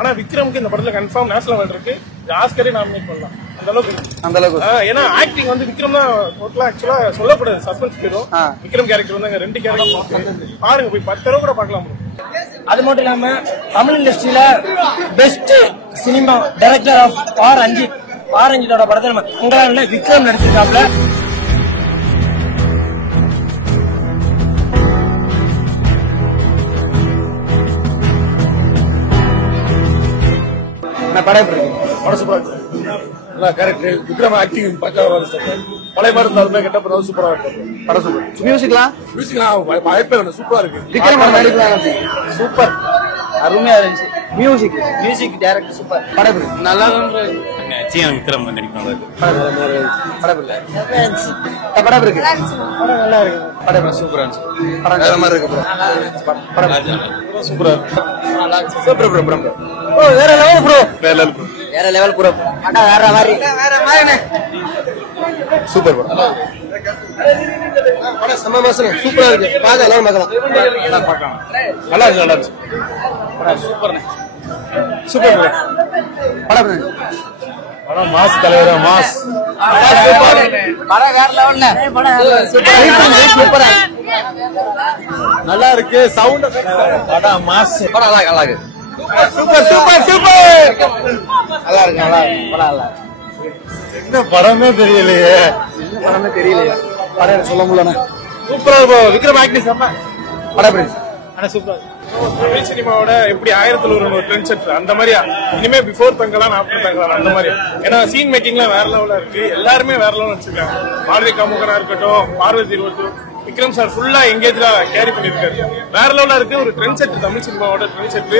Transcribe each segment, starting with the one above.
ஆனா விக்ரமுக்கு இந்த படத்துல கன்ஃபார்ம் நேஷனல் அவார்டு இருக்கு, ஆஸ்கரே நாமினேட் பண்ணலாம் அந்த அளவுக்கு. ஏன்னா ஆக்டிங் வந்து விக்ரம் தான் டோட்டலா ஆக்சுவலா சொல்லக்கூடாது, சஸ்பென்ஸ் போயிடும். விக்ரம் கேரக்டர் வந்து 2 கேரக்டர் பாருங்க, போய் 10 தடவை கூட பார்க்கலாம். அது மட்டும் இல்லாம தமிழ் இண்டஸ்ட்ரியில பெஸ்ட் சினிமா டைரக்டர் ஆஃப் ஆரஞ்சிட்டோட படத்தை நம்ம உங்களால விக்ரம் நடிச்சிருக்காப்ல. படம் சூப்பரா இருக்கு. கேரக்டர் விக்ரம் ஆக்டிங் பக்காவா இருக்கு. பழைய மாதிரி இருந்தாலுமே கெட்ட படம் சூப்பரா இருக்கு. படம் சூப்பர். மியூசிக்லாம் வாய்ப்பே இல்லை, சூப்பரா இருக்கு. விக்ரம் சூப்பர், அருமையா இருந்துச்சு. Music director super. படம் நல்லா விக்ரம் நடிப்பாங்க. படம் இருக்கு, படம் நல்லா இருக்கு. படம் சூப்பரா இருந்துச்சு. படம் வேற மாதிரி இருக்கு. படம் சூப்பரா இருக்கு. நல்லா இருக்கு. Super bro. படம் வேற லெவல் ப்ரோ. வேற லெவல் ப்ரோ. அட வேற மாதிரி சூப்பர் ப்ரோ. படம் செம்ம மாசம் சூப்பரா இருக்கு. பாக்க எல்லாரும் பார்க்கலாம். நல்லா இருக்கு. படம் சூப்பர் ப்ரோ. படம் மாஸ் தலைவரா மாஸ். படம் வேற லெவல்ல. சூப்பரா நல்லா இருக்கு. சவுண்ட் படம் மாஸ். படம் நல்லா இருக்கு. சூப்பர் நல்லா இருக்கு. படம் நல்லா என்ன படமே தெரியலையே. படம் சொல்ல முடியல. சூப்பரா இருக்கும். விக்ரம் ஆக்டிங் செம்ம. படம் ஆனா சூப்பரா தமிழ் சினிமாவோட எப்படி 1001 ட்ரெண்ட் செட் அந்த மாதிரி இனிமே பிஃபோர் தங்கலாம் ஆஃப்டர் தங்கலாம் அந்த மாதிரி. ஏன்னா சீன் மேக்கிங்லாம் வேற லெவலா இருக்கு. எல்லாருமே வேற லெவல் வச்சிருக்காங்க. மாளவிகா காமுகனா இருக்கட்டும், பார்வதி விக்ரம் சார் ஃபுல்லா எங்கேஜா கேரி பண்ணிருக்காரு. வேற லெவலா இருக்கு. ஒரு ட்ரெண்ட் செட் தமிழ் சினிமாவோட ட்ரெண்ட் செட்.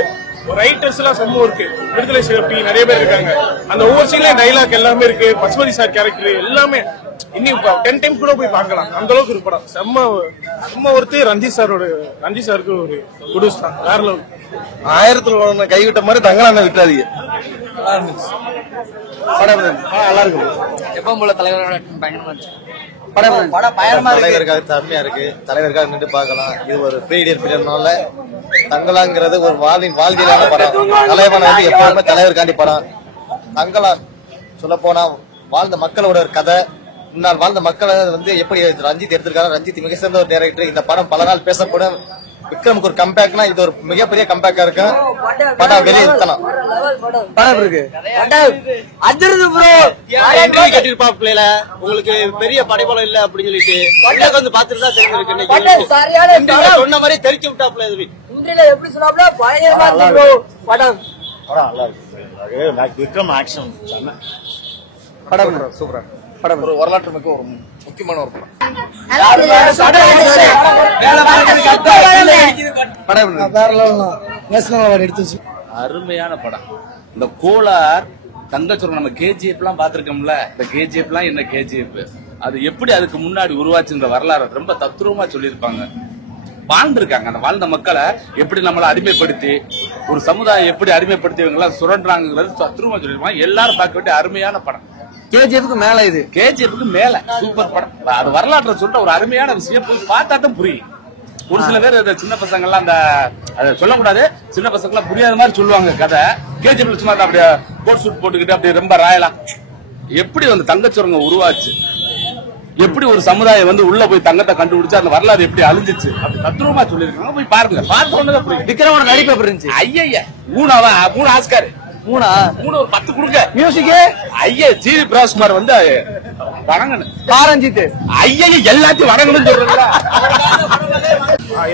ரைட்டர்ஸ் எல்லாம் செம்ம இருக்கு. விடுதலை சிறப்பி நிறைய பேர் இருக்காங்க. அந்த ஒவ்வொரு சீன்லயும் டைலாக் எல்லாமே இருக்கு. பசுபதி சார் கேரக்டர் எல்லாமே இன்னும் 10 டைம்ஸ் கூட போய் பார்க்கலாம். அந்த அளவுக்கு ஒரு படம் செம்ம ஒருத்து. ரஞ்சித் சாருக்கு ஒரு குடுஸ் தான் வேற லெவல். 1001 கைவிட்ட மாதிரி தங்கலாம் விட்டாதீங்க. படம் நல்லா இருக்கு. எப்பவும் போல தலைவரோட பயங்கரமா இருந்துச்சு. படம் பயங்கரமா இருக்கு. தலைவருக்காக செம்மையா இருக்கு. தலைவருக்காக நின்று பார்க்கலாம். இது ஒரு ப்ரீடியர் பீரியட்னால தங்கலாங்கிறது ஒரு வாழ்வியலான படம். தலைவன் வந்து எப்பவுமே தலைவருக்காண்டி படம். தங்கலா சொல்ல போனா வாழ்ந்த மக்களோட ஒரு கதை. முன்னால் வாழ்ந்த மக்களை வந்து எப்படி ரஞ்சித் எடுத்திருக்காங்க. ரஞ்சித் மிக சிறந்த ஒரு டைரக்டர். இந்த படம் பல நாள் பேசப்படும். விக்ரமுக்கு ஒரு கம்பேக்னா இது ஒரு மிகப்பெரிய கம்பேக்கா இருக்கு. படம் வெளியிடலாம். படம் இருக்கு. கட்டிருப்பாப்ல உங்களுக்கு பெரிய படைபலம் இல்ல அப்படின்னு சொல்லிட்டு வந்து பாத்துட்டு தான் தெரிஞ்சிருக்கு. சொன்ன மாதிரி தெரிச்சு விட்டாப்ல. எப்படி சொன்னாப்ல படம் நல்லா இருக்கு. விக்ரம் ஆக்ஷன் படம் சூப்பரா. படம் ஒரு வரலாற்று மிக்க ஒரு முக்கியமான ஒரு படம். அருமையான படம். இந்த கோலார் தங்கச்சோரம் நம்ம கேஜிஎஃப் எல்லாம் பாத்துருக்கோம்ல. இந்த கேஜிஎஃப் எல்லாம் என்ன கேஜிஎஃப் அது எப்படி அதுக்கு முன்னாடி உருவாச்சுன்ற வரலாறு ரொம்ப தத்ரூபமா சொல்லியிருப்பாங்க. வாழ்ந்திருக்காங்க. அந்த வாழ்ந்த மக்களை எப்படி நம்மளை அடிமைப்படுத்தி ஒரு சமுதாயம் எப்படி அடிமைப்படுத்தி இவங்க சுரண்டாங்கிறது தத்ரூபமா சொல்லியிருப்பாங்க. எல்லாரும் பார்க்க வேண்டிய அருமையான படம். கேஜிஎஃப்க்கு மேல இது. கேஜிஎஃப்க்கு மேல சூப்பர் படம். அது வரலாற்றை சொல்ற ஒரு அருமையான விஷயம். போய் பார்த்தாட்டும் புரியும். ஒரு சில பேர் சின்ன பசங்க எல்லாம் அதை சொல்லக்கூடாது. சின்ன பசங்க எல்லாம் புரியாத மாதிரி சொல்லுவாங்க கதை. கேஜிஎஃப்ல சும்மா அப்படியே கோட் சூட் போட்டுக்கிட்டு அப்படியே ரொம்ப ராயலா எப்படி வந்து தங்கச்சுரங்க உருவாச்சு, எப்படி ஒரு சமுதாயம் வந்து உள்ள போய் தங்கத்தை கண்டுபிடிச்சு அந்த வரலாறு எப்படி அழிஞ்சிச்சு அப்படி தத்ரூபமா சொல்லிருக்காங்க. போய் பாருங்க. பார்த்த உடனே புரியும். விக்ரமோட நடிப்பு எப்படி இருந்துச்சு? ஐயா 3 ஆஸ்கார் 3 ஒரு 10 கொடுங்க. மியூசிக் ஐயா ஜி.வி. பிரகாஷ்குமார் வந்து வணங்கணும். பாரஞ்சித் ஐயா எல்லாத்தையும் வணங்கணும்னு சொல்றீங்களா?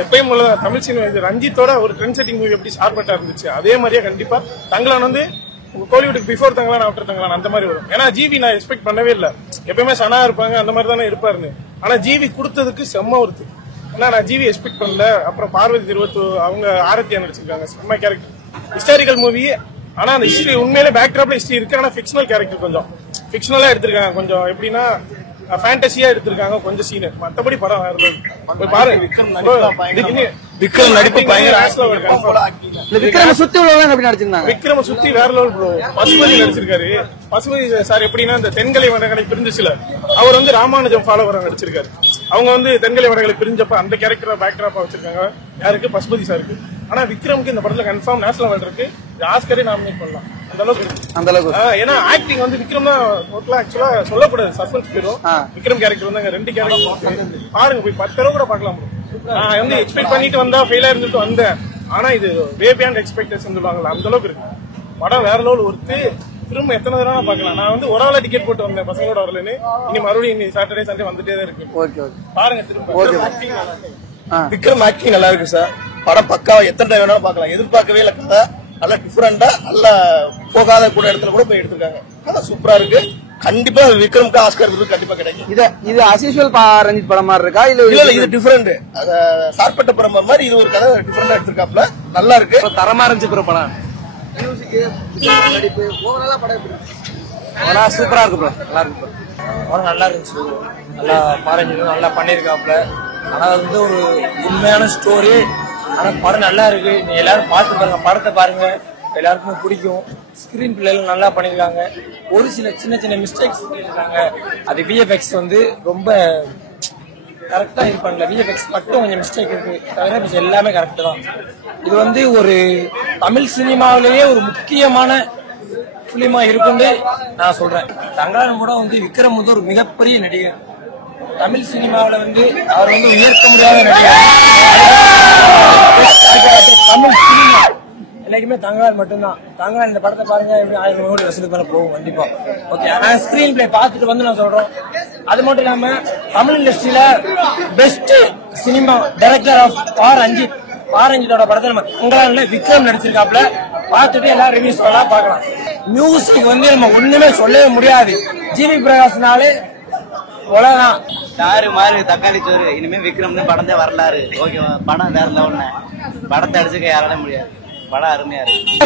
எப்பயும் உள்ள தமிழ் சினிமா ரஞ்சித்தோட ஒரு ட்ரெண்ட் செட்டிங் மூவி எப்படி ஷார்பட்டா இருந்துச்சு அதே மாதிரியே கண்டிப்பா தங்கலான் வந்து கோலிவுட்டுக்கு பிஃபோர் தங்கலான் ஆஃப்டர் தங்கலான் அந்த மாதிரி வரும். ஏன்னா ஜிவி நான் எக்ஸ்பெக்ட் பண்ணவே இல்லை. எப்பயுமே சனா இருப்பாங்க அந்த மாதிரி தானே இருப்பாருன்னு. ஆனா ஜிவி கொடுத்ததுக்கு செம்ம ஒருத்து. ஏன்னா நான் ஜிவி எக்ஸ்பெக்ட் பண்ணல. அப்புறம் பார்வதி அவங்க ஆரத்தியா நடிச்சிருக்காங்க. செம்ம கேரக்டர். Historical movie. ஆனா அந்த ஹிஸ்டரி உண்மையிலே பேக்ட்ராப்ல ஹிஸ்டரி இருக்கு. ஆனா ஃபிக்ஷனல் கேரக்டர் கொஞ்சம் ஃபிக்ஷனலா எடுத்திருக்காங்க. கொஞ்சம் எப்படின்னா ஃபேண்டசியா எடுத்திருக்காங்க கொஞ்சம் சீன். மத்தபடி படம் பாருங்க. விக்ரம் நடிப்பு பயங்கர. விக்ரம் சுத்தி உள்ளவங்க எப்படி நடிச்சிருந்தாங்க? விக்ரம் சுத்தி வேற லெவல் ப்ரோ. பசுபதி நடிச்சிருக்காரு. பசுபதி சார் எப்படின்னா இந்த தென்கலை வடகலை பிரிஞ்சுச்சுல அவர் வந்து ராமானுஜம் ஃபாலோவரா நடிச்சிருக்காரு. அவங்க வந்து தென்கலை வடகலை பிரிஞ்சப்ப அந்த கேரக்டரை பேக்ட்ராப்பா வச்சிருக்காங்க. யாருக்கு? பசுபதி சாருக்கு. ஆனா விக்ரமுக்கு இந்த படத்துல கன்ஃபார்ம் நேஷனல் அவார்டு இருக்கு, ஆஸ்கரே நாமினேட் பண்ணலாம் அந்த அளவுக்கு இருக்கு. அந்த அளவுக்கு ஏன்னா ஆக்டிங் வந்து விக்ரம் தான் ஆக்சுவலா சொல்லக்கூடாது, சஸ்பென்ஸ் போயிடும். விக்ரம் கேரக்டர் வந்து 2 கேரக்டர் பாருங்க, போய் 10 தடவை கூட பாக்கலாம். நான் வந்து எக்ஸ்பெக்ட் பண்ணிட்டு வந்தா ஃபெயிலா இருந்துட்டு வந்தேன், ஆனா இது வே பியாண்ட் எக்ஸ்பெக்டேஷன் சொல்லுவாங்கல்ல அந்த அளவுக்கு இருக்கு. படம் வேற லெவல் ஒருத்து, திரும்ப எத்தனை தடவை பாக்கலாம். நான் வந்து ஒரு ஆள டிக்கெட் போட்டு வந்தேன் பசங்களோட வரலன்னு, இனி மறுபடியும் இனி சாட்டர்டே சண்டே வந்துட்டே தான் இருக்கு. பாருங்க திரும்ப. விக்ரம் ஆக்டிங் நல்லா இருக்கு சார். படம் பக்காவா எத்தனை டைம் வேணாலும் பாக்கலாம். எதிர்பார்க்கவே இல்லை, கதை நல்லா டிஃபரெண்டா, நல்லா போகாத கூட இடத்துல கூட போய் எடுத்திருக்காங்க. கதை சூப்பரா இருக்கு. கண்டிப்பா விக்ரமுக்கு ஆஸ்கர் விருது கண்டிப்பா கிடைக்கும். இது அஸ்யூஷுவல் ரஞ்சித் படம் மாதிரி இருக்கா இல்ல இல்ல இது டிஃபரெண்ட், சார்பட்ட படம் மாதிரி இது ஒரு கதை டிஃபரெண்டா எடுத்திருக்காப்ல, நல்லா இருக்கு. தரமா இருந்துச்சு ப்ரோ படம். படம் சூப்பரா இருக்கு ப்ரோ, நல்லா இருக்கு ப்ரோ. படம் நல்லா இருந்துச்சு, நல்லா பாரஞ்சிடும், நல்லா பண்ணிருக்காப்ல. ஆனா வந்து ஒரு உண்மையான ஸ்டோரி. ஆனா படம் நல்லா இருக்கு, நீங்க எல்லாரும் பார்த்து பாருங்க, படத்தை பாருங்க, எல்லாருக்குமே பிடிக்கும். ஸ்கிரீன் பிளேல நல்லா பண்ணிருக்காங்க. ஒரு சில சின்ன சின்ன மிஸ்டேக்ஸ் பண்ணிருக்காங்க. அது விஎஃப்எக்ஸ் வந்து ரொம்ப கரெக்டா இருப்பாங்க. விஎஃப்எக்ஸ் மட்டும் கொஞ்சம் மிஸ்டேக் இருக்கு, தவிர எல்லாமே கரெக்ட் தான். இது வந்து ஒரு தமிழ் சினிமாவிலேயே ஒரு முக்கியமான பிலிமா இருக்குன்னு நான் சொல்றேன். தங்கலான் கூட வந்து விக்ரம் வந்து ஒரு மிகப்பெரிய நடிகர். தமிழ் சினிமாவில் வந்து அவர் வந்து உயர்த்த முடியாத நடிகர். தமிழ் சினிமா என்னைக்குமே தங்கலான் மட்டும்தான். தங்கலான் இந்த படத்தை பாருங்க, 1000 கோடி வசூல் பண்ண போகும் கண்டிப்பா. ஓகே, ஆனா ஸ்கிரீன் பிளே பார்த்துட்டு வந்து நான் சொல்றோம். அது மட்டும் இல்லாம தமிழ் இண்டஸ்ட்ரியில பெஸ்ட் சினிமா டைரக்டர் ஆஃப் ஆரஞ்சித்தோட படத்தை நம்ம தங்கலான்ல விக்ரம் நடிச்சிருக்காப்ல. பார்த்துட்டு எல்லாரும் ரிவ்யூஸ் பண்ணலாம், பார்க்கலாம். மியூசிக் வந்து நம்ம ஒண்ணுமே சொல்லவே முடியாது. ஜிவி பிரகாஷ்னாலே உலகம் தாறு மாறு தக்காளி சோறு. இனிமே விக்ரம் படம் தான் வரலாறு. ஓகேவா, படம் வேற லெவல்ல. படத்தை அடிச்சுக்க யாரால முடியாது. படம் அருமையா இருக்கு.